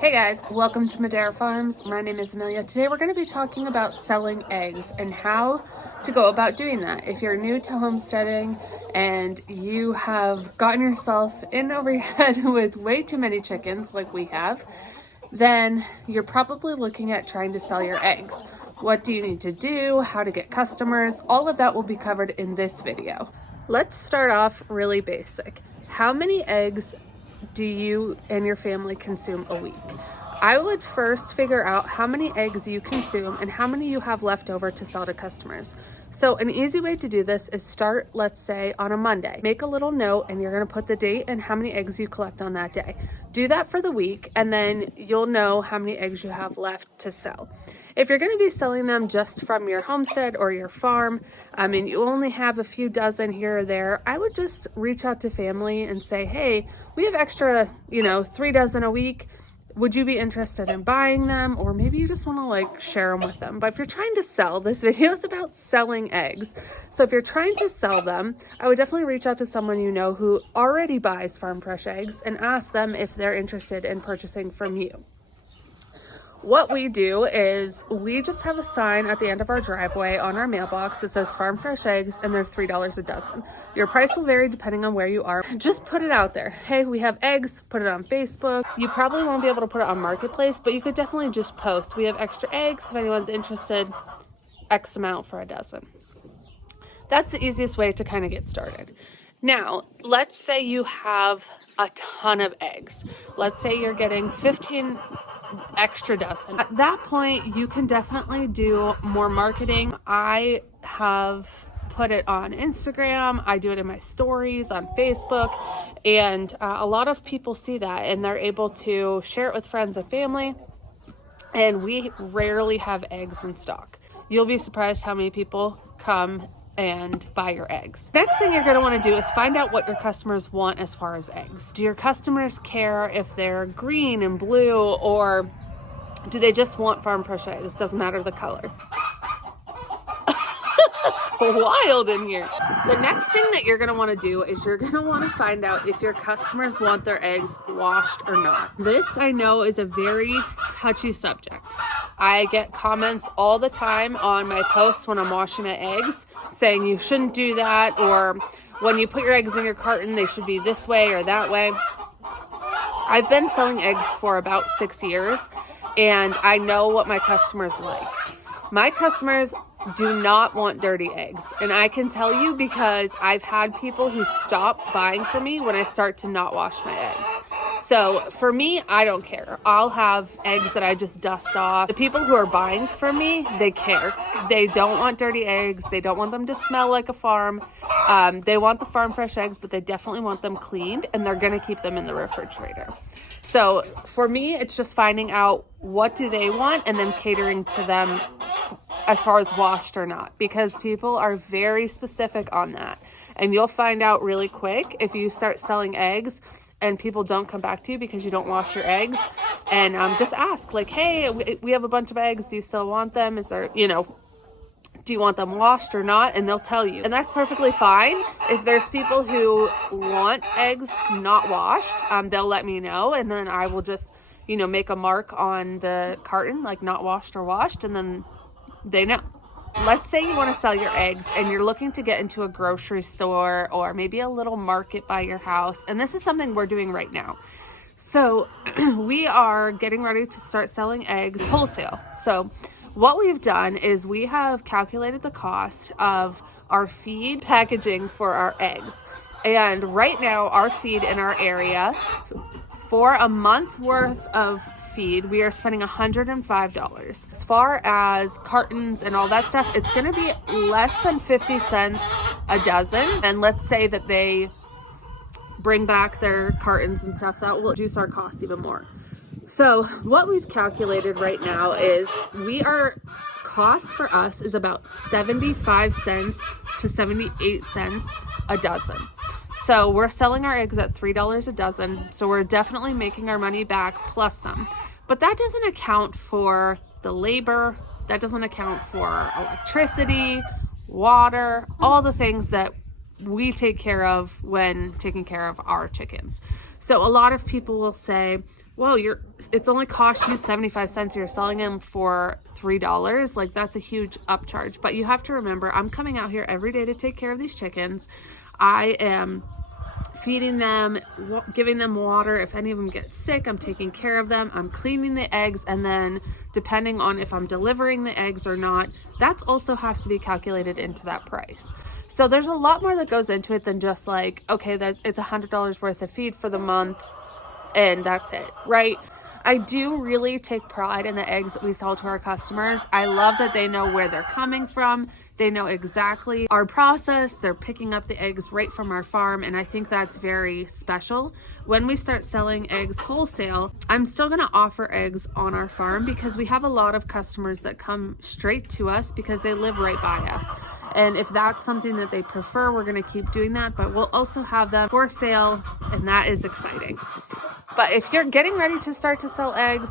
Hey guys, welcome to Madera Farms. My name is Amelia. Today we're going to be talking about selling eggs and how to go about doing that. If you're new to homesteading and you have gotten yourself in over your head with way too many chickens like we have, then you're probably looking at trying to sell your eggs. What do you need to do? How to get customers? All of that will be covered in this video. Let's start off really basic. How many eggs do you and your family consume a week? I would first figure out how many eggs you consume and how many you have left over to sell to customers. So an easy way to do this is start, let's say, on a Monday. Make a little note and you're going to put the date and how many eggs you collect on that day. Do that for the week and then you'll know how many eggs you have left to sell. If you're going to be selling them just from your homestead or your farm, and you only have a few dozen here or there, I would just reach out to family and say, hey, we have extra, 3 dozen a week. Would you be interested in buying them? Or maybe you just want to share them with them. But if you're trying to sell, this video is about selling eggs. So if you're trying to sell them, I would definitely reach out to someone you know who already buys farm fresh eggs and ask them if they're interested in purchasing from you. What we do is we just have a sign at the end of our driveway on our mailbox that says farm fresh eggs and they're $3 a dozen. Your price will vary depending on where you are. Just put it out there. Hey, we have eggs, put it on Facebook. You probably won't be able to put it on Marketplace, but you could definitely just post. We have extra eggs if anyone's interested, X amount for a dozen. That's the easiest way to kind of get started. Now, let's say you have a ton of eggs. Let's say you're getting 15 extra dozen. At that point, you can definitely do more marketing. I have put it on Instagram. I do it in my stories on Facebook, and a lot of people see that and they're able to share it with friends and family. And we rarely have eggs in stock. You'll be surprised how many people come and buy your eggs. Next thing you're going to want to do is find out what your customers want as far as eggs. Do your customers care if they're green and blue, or do they just want farm fresh eggs? Doesn't matter the color. It's wild in here. The next thing that you're going to want to do is you're going to want to find out if your customers want their eggs washed or not. This, I know, is a very touchy subject. I get comments all the time on my posts when I'm washing my eggs saying you shouldn't do that, or when you put your eggs in your carton, they should be this way or that way. I've been selling eggs for about 6 years, and I know what my customers like. My customers do not want dirty eggs, and I can tell you because I've had people who stop buying from me when I start to not wash my eggs. So for me, I don't care. I'll have eggs that I just dust off. The people who are buying from me, they care. They don't want dirty eggs. They don't want them to smell like a farm. They want the farm fresh eggs, but they definitely want them cleaned, and they're going to keep them in the refrigerator. So for me, it's just finding out what do they want and then catering to them as far as washed or not, because people are very specific on that. And you'll find out really quick if you start selling eggs and people don't come back to you because you don't wash your eggs. And just ask, hey, we have a bunch of eggs. Do you still want them? Is there, do you want them washed or not? And they'll tell you. And that's perfectly fine. If there's people who want eggs not washed, they'll let me know. And then I will just, make a mark on the carton, not washed or washed. And then they know. Let's say you want to sell your eggs and you're looking to get into a grocery store or maybe a little market by your house. And this is something we're doing right now. So we are getting ready to start selling eggs wholesale. So what we've done is we have calculated the cost of our feed packaging for our eggs. And right now our feed in our area for a month worth of feed, we are spending $105. As far as cartons and all that stuff, it's going to be less than 50 cents a dozen. And let's say that they bring back their cartons and stuff, that will reduce our cost even more. So what we've calculated right now is cost for us is about 75 cents to 78 cents a dozen. So we're selling our eggs at $3 a dozen. So we're definitely making our money back plus some. But that doesn't account for the labor. That doesn't account for electricity, water, all the things that we take care of when taking care of our chickens. So a lot of people will say, whoa, it's only cost you 75 cents. You're selling them for $3. Like, that's a huge upcharge. But you have to remember, I'm coming out here every day to take care of these chickens. I am feeding them, giving them water. If any of them get sick, I'm taking care of them. I'm cleaning the eggs, and then depending on if I'm delivering the eggs or not, that's also has to be calculated into that price. So there's a lot more that goes into it than just like, okay, that it's $100 worth of feed for the month and that's it, right? I do really take pride in the eggs that we sell to our customers. I love that they know where they're coming from. They know exactly our process. They're picking up the eggs right from our farm, and I think that's very special. When we start selling eggs wholesale, I'm still gonna offer eggs on our farm because we have a lot of customers that come straight to us because they live right by us. And if that's something that they prefer, we're gonna keep doing that, but we'll also have them for sale, and that is exciting. But if you're getting ready to start to sell eggs,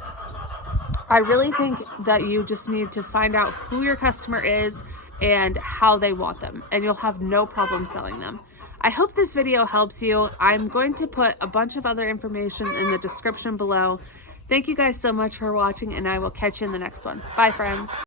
I really think that you just need to find out who your customer is and how they want them, and you'll have no problem selling them. I hope this video helps you. I'm going to put a bunch of other information in the description below. Thank you guys so much for watching, and I will catch you in the next one. Bye, friends.